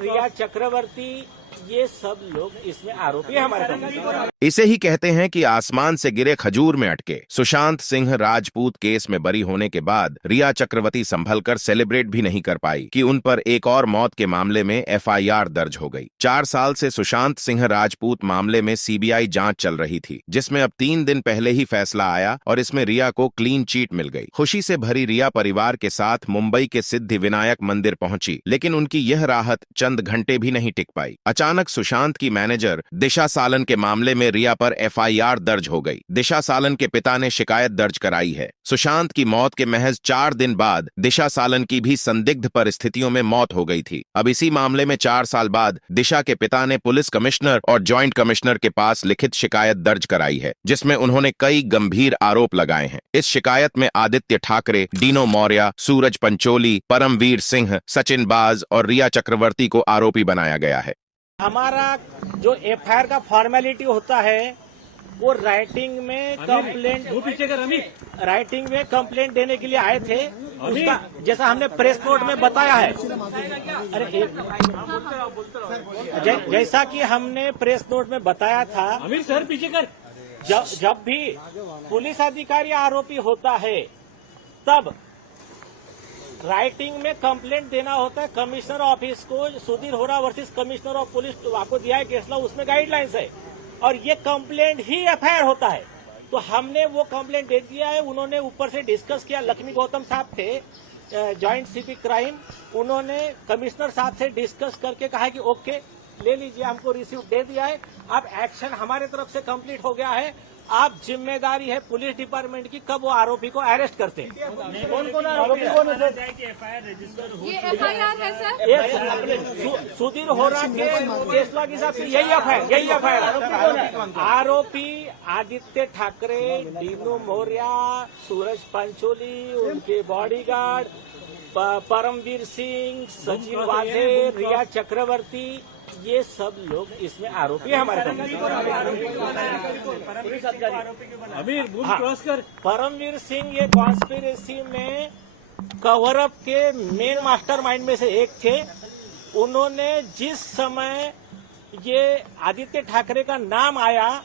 रिया चक्रवर्ती, ये सब लोग इसमें आरोपी है हमारे सामने। इसे ही कहते हैं कि आसमान से गिरे खजूर में अटके। सुशांत सिंह राजपूत केस में बरी होने के बाद रिया चक्रवर्ती संभलकर सेलिब्रेट भी नहीं कर पाई कि उन पर एक और मौत के मामले में एफआईआर दर्ज हो गई। 4 साल से सुशांत सिंह राजपूत मामले में सीबीआई जांच चल रही थी, जिसमें अब 3 दिन पहले ही फैसला आया और इसमें रिया को क्लीन चिट मिल गई। खुशी से भरी रिया परिवार के साथ मुंबई के सिद्धि विनायक मंदिर पहुंची, लेकिन उनकी यह राहत चंद घंटे भी नहीं टिक पाई। अचानक सुशांत की मैनेजर दिशा सालन के मामले में रिया पर एफआईआर दर्ज हो गई। दिशा सालन के पिता ने शिकायत दर्ज कराई है। सुशांत की मौत के महज 4 दिन बाद दिशा सालन की भी संदिग्ध परिस्थितियों में मौत हो गई थी। अब इसी मामले में 4 साल बाद दिशा के पिता ने पुलिस कमिश्नर और जॉइंट कमिश्नर के पास लिखित शिकायत दर्ज कराई है, जिसमें उन्होंने कई गंभीर आरोप लगाए हैं। इस शिकायत में आदित्य ठाकरे, डीनो मौर्य, सूरज पंचोली, परमवीर सिंह, सचिन बाज और रिया चक्रवर्ती को आरोपी बनाया गया है। हमारा जो एफआईआर का फॉर्मेलिटी होता है वो राइटिंग में कंप्लेंट देने के लिए आए थे। उसका जैसा हमने प्रेस नोट में बताया है, जैसा कि हमने प्रेस नोट में बताया था, अमीर सर पीछे कर। जब भी पुलिस अधिकारी आरोपी होता है तब राइटिंग में कंप्लेंट देना होता है कमिश्नर ऑफिस को। सुधीर होरा वर्सेस कमिश्नर ऑफ पुलिस आपको दिया है केसला, उसमें गाइडलाइंस है और ये कंप्लेंट ही एफआईआर होता है। तो हमने वो कंप्लेंट दे दिया है। उन्होंने ऊपर से डिस्कस किया। लक्ष्मी गौतम साहब थे जॉइंट सीपी क्राइम, उन्होंने कमिश्नर साहब से डिस्कस करके कहा कि ओके ले लीजिए, हमको रिसीव दे दिया है। अब एक्शन हमारे तरफ से कंप्लीट हो गया है। आप जिम्मेदारी है पुलिस डिपार्टमेंट की कब वो आरोपी को अरेस्ट करते हैं। कौन आरोपी कौन है? एफआईआर रजिस्टर हो, ये एफआईआर है सर। सुधीर होरा के केसला के हिसाब से यही एफआईआर। आरोपी आदित्य ठाकरे, डीनो मौर्य, सूरज पंचोली, उनके बॉडीगार्ड परमवीर सिंह, सचिन वाजे, रिया चक्रवर्ती, ये सब लोग इसमें आरोपी है हमारे सामने। अमीर बूथ क्रॉस कर। परमवीर सिंह ये कॉन्स्पिरेसी में कवर अप के मेन मास्टरमाइंड में से एक थे। उन्होंने जिस समय ये आदित्य ठाकरे का नाम आया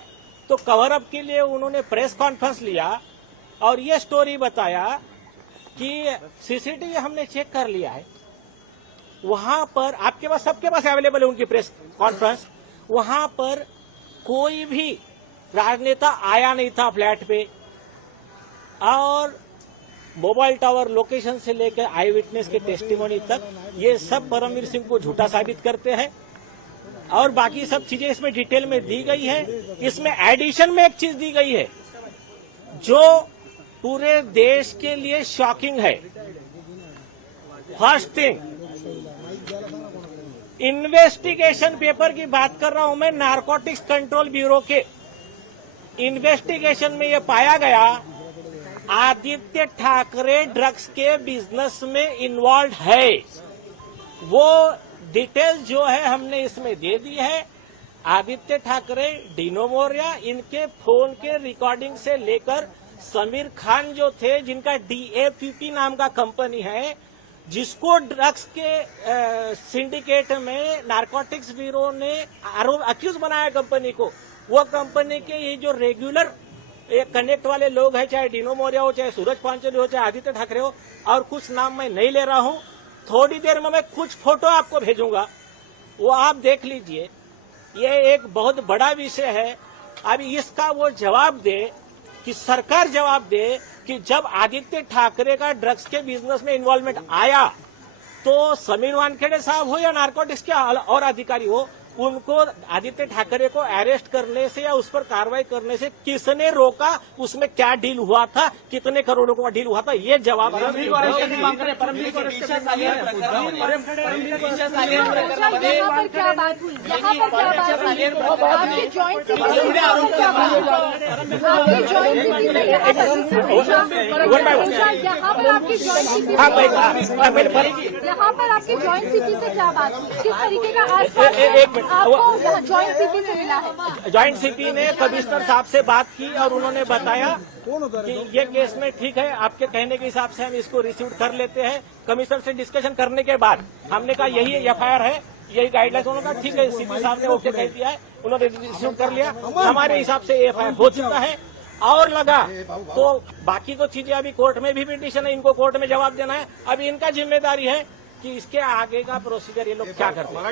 तो कवर अप के लिए उन्होंने प्रेस कॉन्फ्रेंस लिया और ये स्टोरी बताया कि सीसीटीवी हमने चेक कर लिया है, वहां पर आपके पास सबके पास अवेलेबल है उनकी प्रेस कॉन्फ्रेंस। वहां पर कोई भी राजनेता आया नहीं था फ्लैट पे और मोबाइल टावर लोकेशन से लेकर आई विटनेस के टेस्टिमोनी तक ये सब परमवीर सिंह को झूठा साबित करते हैं और बाकी सब चीजें इसमें डिटेल में दी गई है। इसमें एडिशन में एक चीज दी गई है जो पूरे देश के लिए शॉकिंग है। फर्स्ट थिंग, इन्वेस्टिगेशन पेपर की बात कर रहा हूं मैं, नारकोटिक्स कंट्रोल ब्यूरो के इन्वेस्टिगेशन में यह पाया गया आदित्य ठाकरे ड्रग्स के बिजनेस में इन्वॉल्व है। वो डिटेल जो है हमने इसमें दे दी है। आदित्य ठाकरे, डीनो मौर्य, इनके फोन के रिकॉर्डिंग से लेकर समीर खान जो थे जिनका DAPP नाम का कंपनी है, जिसको ड्रग्स के सिंडिकेट में नारकोटिक्स ब्यूरो ने आरोप अक्यूज बनाया कंपनी को, वो कंपनी के ये जो रेगुलर कनेक्ट वाले लोग हैं, चाहे डीनो मौर्य हो, चाहे सूरज पांचोली हो, चाहे आदित्य ठाकरे हो, और कुछ नाम मैं नहीं ले रहा हूं, थोड़ी देर में मैं कुछ फोटो आपको भेजूंगा, वो आप देख लीजिए। ये एक बहुत बड़ा विषय है। अभी इसका वो जवाब दे कि सरकार जवाब दे कि जब आदित्य ठाकरे का ड्रग्स के बिजनेस में इन्वॉल्वमेंट आया तो समीर वानखेड़े साहब हो या नारकोटिक्स के और अधिकारी हो, उनको आदित्य ठाकरे को अरेस्ट करने से या उस पर कार्रवाई करने से किसने रोका, उसमें क्या डील हुआ था, कितने करोड़ों का डील हुआ था, ये जवाब यहाँ पर आपकी जॉइंट सीपी से क्या बात हुई, किस तरीके का जॉइंट सीपी से मिला है? जॉइंट सीपी ने कमिश्नर साहब से बात की और उन्होंने बताया कि ये केस में ठीक है, आपके कहने के हिसाब से हम इसको रिसीव कर लेते हैं। कमिश्नर से डिस्कशन करने के बाद हमने कहा यही एफआईआर है, यही गाइडलाइंस उन्होंने कहा ठीक है, सीपी साहब ने ओके कह दिया है, उन्होंने रिसीव कर लिया। हमारे हिसाब से एफआईआर हो चुका है और लगा तो बाकी तो चीजें अभी कोर्ट में भी पिटीशन है, इनको कोर्ट में जवाब देना है। अभी इनका जिम्मेदारी है कि इसके आगे का प्रोसीजर ये लोग क्या करते हैं।